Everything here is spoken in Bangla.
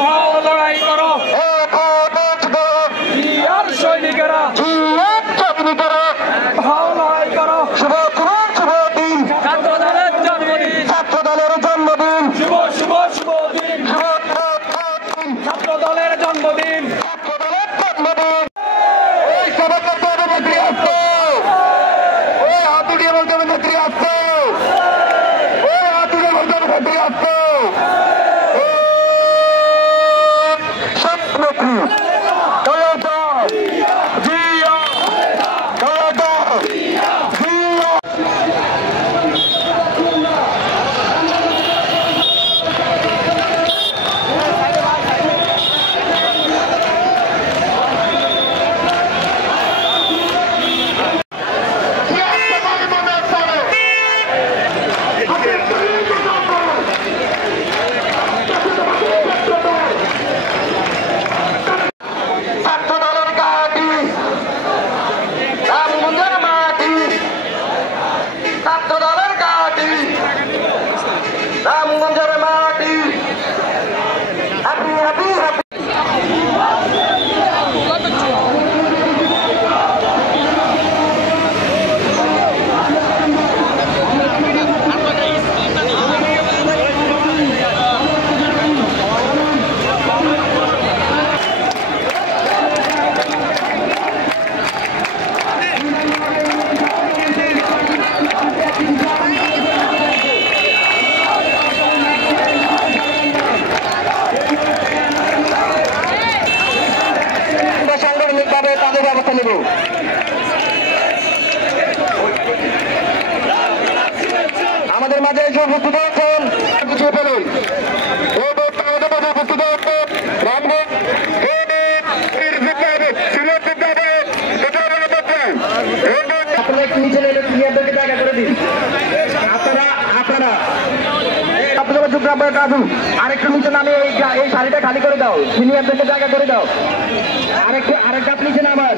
ভাও লড়াই করো জিয়ার সৈনিকেরা ভাও লড়াই করো ছাত্র দলের জন্মদিন শুভ শুভ শুভ দিন ছাত্র দলের জন্মদিন আমাদের মাঝে এসে উপস্থিত হয়েছেন গুছিয়ে ফেলুন আরেকটু নিচে নামে এই শাড়িটা খালি করে দাও সিনিয়রদেরকে জায়গা করে দাও আরেকটা নিচে নামান